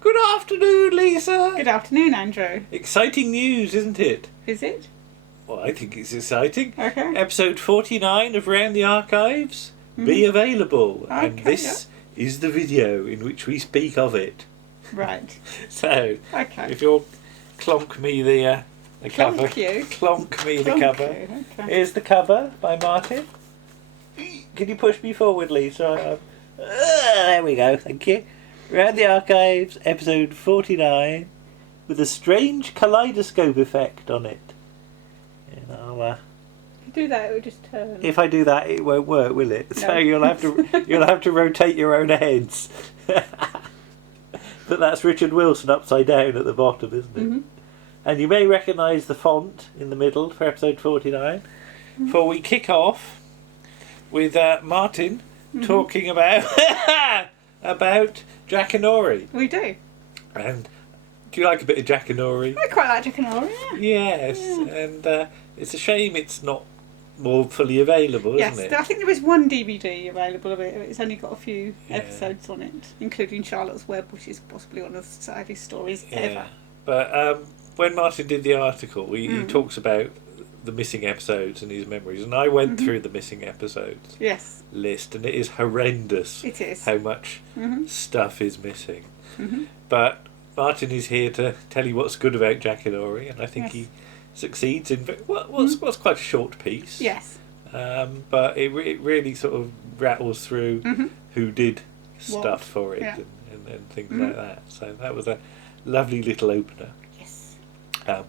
Good afternoon, Lisa. Good afternoon, Andrew. Exciting news, isn't it? Is it? Well, I think it's exciting. Okay. Episode 49 of Round the Archives be available. Okay, and this is the video in which we speak of it. Right. So, Okay. if you'll clonk me the cover. Clonk you? Clonk me the Clonk cover. you, okay. Here's the cover by Martin. Can you push me forward, Lisa? There we go, thank you. Round the Archives, episode 49, with a strange kaleidoscope effect on it. And I'll, If you do that, it will just turn. if I do that, it won't work, will it? No. So you'll have to rotate your own heads. But that's Richard Wilson upside down at the bottom, isn't it? Mm-hmm. And you may recognise the font in the middle for episode 49. For we kick off with Martin talking about about Jackanory. We do. And do you like a bit of Jackanory? I quite like Jackanory, yeah. Yes, and it's a shame it's not more fully available, Yes, isn't it? I think there is one DVD available of it. It's only got a few Yeah. episodes on it, including Charlotte's Web, which is possibly one of the saddest stories Yeah. ever. But when Martin did the article, he talks about the missing episodes and his memories, and I went through the missing episodes Yes, list, and it is horrendous it is. how much Mm-hmm. stuff is missing. Mm-hmm. But Martin is here to tell you what's good about Jackanory, and I think Yes. he succeeds in what's quite a short piece. Yes. But it really sort of rattles through who did What? stuff for it Yeah. and things like that. So that was a lovely little opener. Yes. I'll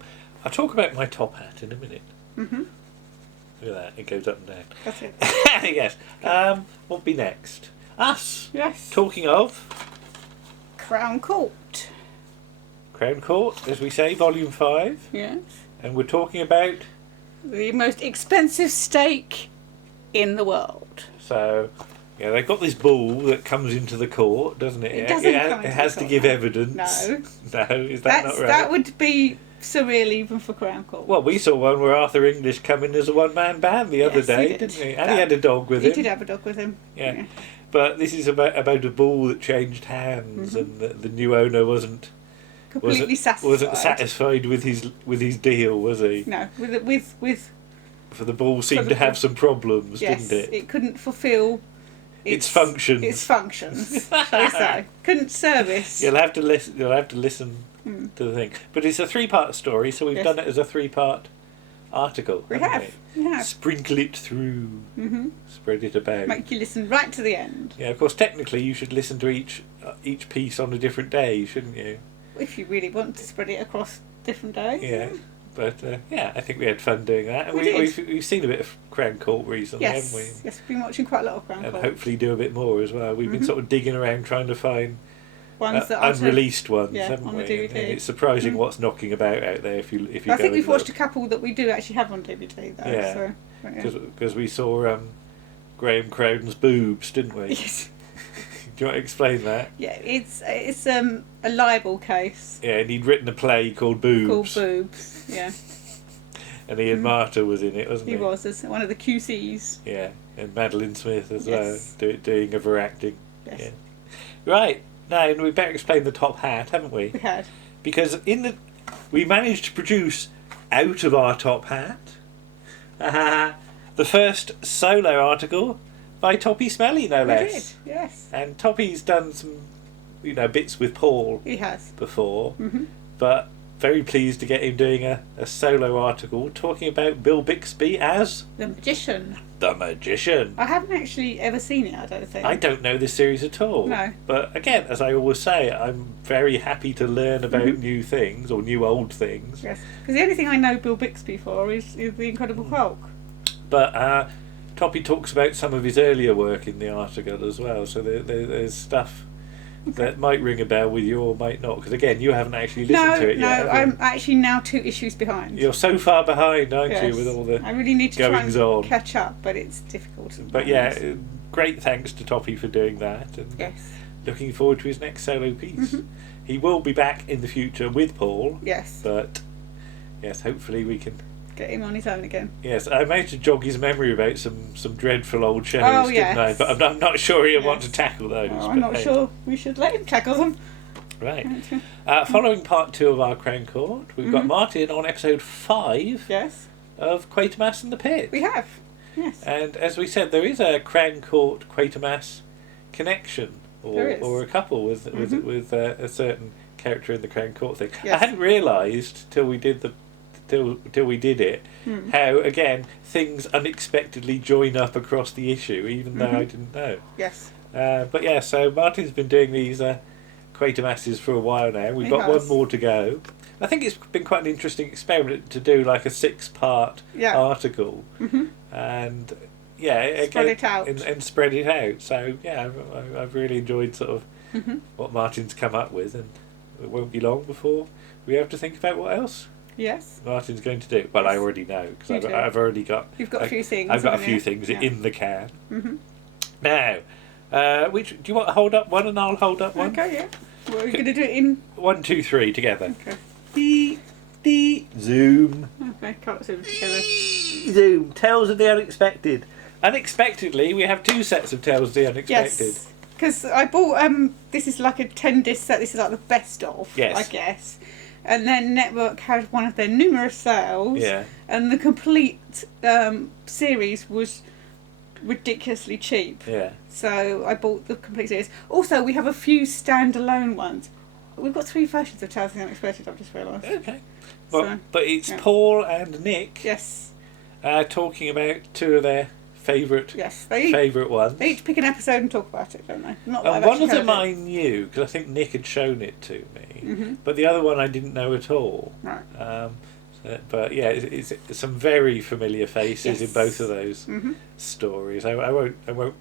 talk about my top hat in a minute. Mm-hmm. Look at that, it goes up and down. That's it. Yes. What'll be next? Us. Yes. Talking of Crown Court. Crown Court, as we say, Volume 5. Yes. And we're talking about... The most expensive steak in the world. So, yeah, they've got this bull that comes into the court, doesn't it? It doesn't come into it has the to court, give no. evidence. No. No, is that not right? That would be surreal even for Crown Court. Well, we saw one where Arthur English come in as a one-man band the other Yes, he day, did. didn't he? And he had a dog with He him. did have a dog with him. Yeah. But this is about a bull that changed hands, and the new owner wasn't Completely satisfied. wasn't satisfied with his deal, was he? No, with For the bull seemed to have some problems, yes, didn't it? couldn't fulfil Its functions. Its functions, shall we say? Couldn't service. You'll have to listen. You'll have to listen to the thing. But it's a 3-part story, so we've Yes. done it as a 3-part article. We haven't have. We have. Sprinkle it through. Spread it about. Make you listen right to the end. Yeah, of course. Technically, you should listen to each piece on a different day, shouldn't you? If you really want to spread it across different days. Yeah. But yeah, I think we had fun doing that, and We did. we've seen a bit of Crown Court recently, Yes. haven't we? Yes, we've been watching quite a lot of Crown And Court. hopefully do a bit more as well. We've been sort of digging around trying to find Ones that aren't unreleased ones, yeah, haven't on we? the DVD. And it's surprising what's knocking about out there if you I go think we've and watched a look. couple that we do actually have on DVD though. Yeah. So, but yeah. Because we saw Graham Crowden's boobs, didn't we? Yes. Do you want to explain that? Yeah, it's a libel case Yeah, and he'd written a play called Boobs. called Boobs. Yeah, And Ian Marter was in it, wasn't he? he was as one of the QCs. Yeah, and Madeline Smith as Yes. well, doing overacting. Yes, Yeah. Right, now we better explain the top hat, haven't we? we had. Because we managed to produce out of our top hat the first solo article by Toppie Smellie, no We less. did. Yes, And Toppie's done some, bits with Paul he has. before, Mhm. but very pleased to get him doing a solo article talking about Bill Bixby as The Magician. the Magician. I haven't actually ever seen it. I don't think. I don't know this series at all. No. But again, as I always say, I'm very happy to learn about new things or new old things. Yes, because the only thing I know Bill Bixby for is the Incredible Hulk. But Toppie talks about some of his earlier work in the article as well, so there's stuff that might ring a bell with you or might not, because again, you haven't actually listened to it No, yet. have you? I'm actually now 2 issues behind. You're so far behind, aren't Yes. you, with all the... I really need to try goings and on. catch up, but it's difficult. But yeah, sometimes. great thanks to Toppie for doing that, and Yes. looking forward to his next solo piece. He will be back in the future with Paul, Yes. but yes, hopefully we can... Get him on his own again. Yes, I managed to jog his memory about some dreadful old shows, Oh, didn't I? yes. But I'm not sure he'll want Yes. to tackle those. Oh, I'm but not hey. sure we should let him tackle them. Right. Following part 2 of our Crown Court, we've got Martin on episode 5 Yes. of Quatermass and the Pit. We have. Yes. And as we said, there is a Crown Court Quatermass connection, or a couple with a certain character in the Crown Court thing. Yes. I hadn't realised till we did it how again things unexpectedly join up across the issue, even though I didn't know. Yes. But yeah, so Martin's been doing these Quatermasses for a while now. We've got one more to go. I think it's been quite an interesting experiment to do like a 6-part article, and spread it out and spread it out. So yeah, I've really enjoyed sort of what Martin's come up with, and it won't be long before we have to think about what else Martin's going to do. Well, I already know because I've already got. You've got a few things. I've got a few things in the can. Now, which do you want to hold up one, and I'll hold up one? Okay, yeah. Well, we're going to do it in 1, 2, 3 together. Okay. Zoom. Okay, can't zoom together. Zoom. Tales of the Unexpected. Unexpectedly, we have 2 sets of Tales of the Unexpected. Yes. Because I bought this is like a 10-disc set. This is like the best of. Yes. I guess. And then Network had one of their numerous sales. Yeah. And the complete series was ridiculously cheap. Yeah. So I bought the complete series. Also, we have a few standalone ones. We've got 3 versions of Tales of the Unexpected, I've just realised. Okay. Well, So, but it's Paul and Nick Yes. talking about 2 of their favourite Yes. ones. They each pick an episode and talk about it, don't they? Not that I've one actually of them heard I knew because I think Nick had shown it to me, but the other one I didn't know at all. Right. But yeah, it's some very familiar faces in both of those stories. I won't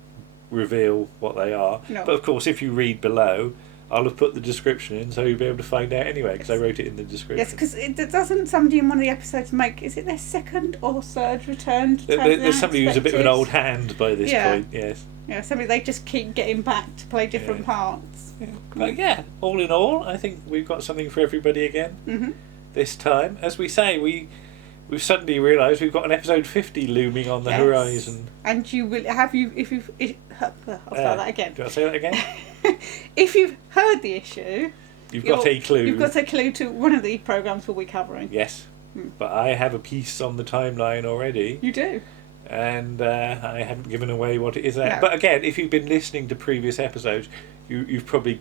reveal what they are, No. but of course, if you read below, I'll have put the description in, so you'll be able to find out anyway because I wrote it in the description. Yes, because doesn't somebody in one of the episodes make, is it their second or third return to Tales of the There's somebody who's a bit of an Unexpected? old hand by this point. Yes. Yeah, somebody they just keep getting back to play different parts. Yeah. But yeah, all in all, I think we've got something for everybody again this time. As we say, we've suddenly realised we've got an episode 50 looming on the horizon. And you will have I'll start that again. Do I say that again? If you've heard the issue, You've got a clue. You've got a clue to one of the programmes we'll be covering. Yes, but I have a piece on the timeline already. You do. And I haven't given away what it is. No. But again, if you've been listening to previous episodes, you've probably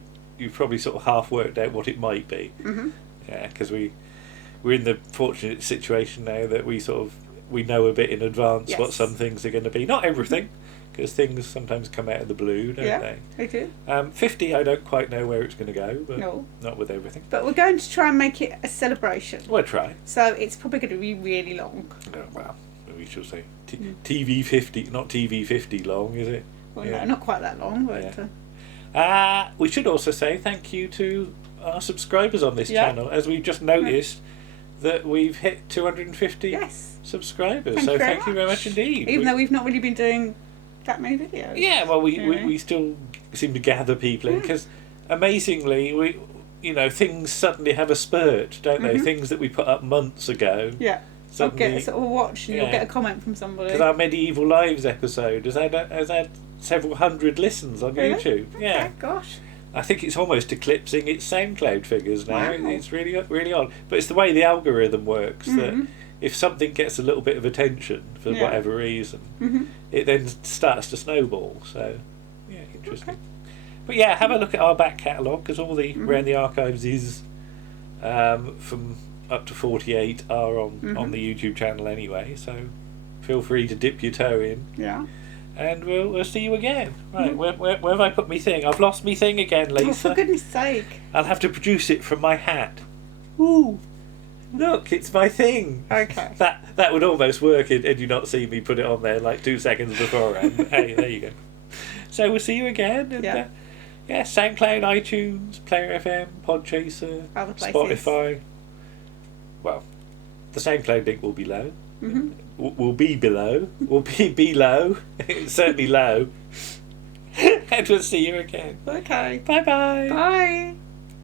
sort of half worked out what it might be. Yeah, because we're in the fortunate situation now that we know a bit in advance what some things are going to be. Not everything, because things sometimes come out of the blue, don't they? They do. 50, I don't quite know where it's going to go, but No. not with everything. But we're going to try and make it a celebration. We'll try. So it's probably going to be really long. Oh, well, we shall see. TV 50, not TV 50 long, is it? Well, no, not quite that long, but... we should also say thank you to our subscribers on this channel, as we've just noticed that we've hit 250 subscribers. Thank you very much indeed. Even though we've not really been doing that many videos. Yeah, well, we still seem to gather people in because amazingly things suddenly have a spurt, don't they? Things that we put up months ago. Yeah. Suddenly, I'll get a sort of watch and you'll get a comment from somebody. Because our Medieval Lives episode has had several hundred listens on YouTube. Yeah. Okay, gosh. I think it's almost eclipsing its SoundCloud figures now. Wow. It's really odd. But it's the way the algorithm works that if something gets a little bit of attention for whatever reason, it then starts to snowball. So, yeah, interesting. Okay. But yeah, have a look at our back catalogue because all the Around the Archives is from up to 48 are on the YouTube channel anyway. So feel free to dip your toe in. Yeah. And we'll see you again. Right, where have I put me thing? I've lost me thing again, Lisa. Oh, for goodness sake. I'll have to produce it from my hat. Ooh, look, it's my thing. Okay. That would almost work had you not seen me put it on there like 2 seconds beforehand. Hey, there you go. So we'll see you again. And, SoundCloud, iTunes, Player FM, Podchaser, Other places. Spotify. Well, the SoundCloud link will be low. Will be below. Will be low. It's certainly low. And we'll see you again. Okay. Bye-bye. Bye.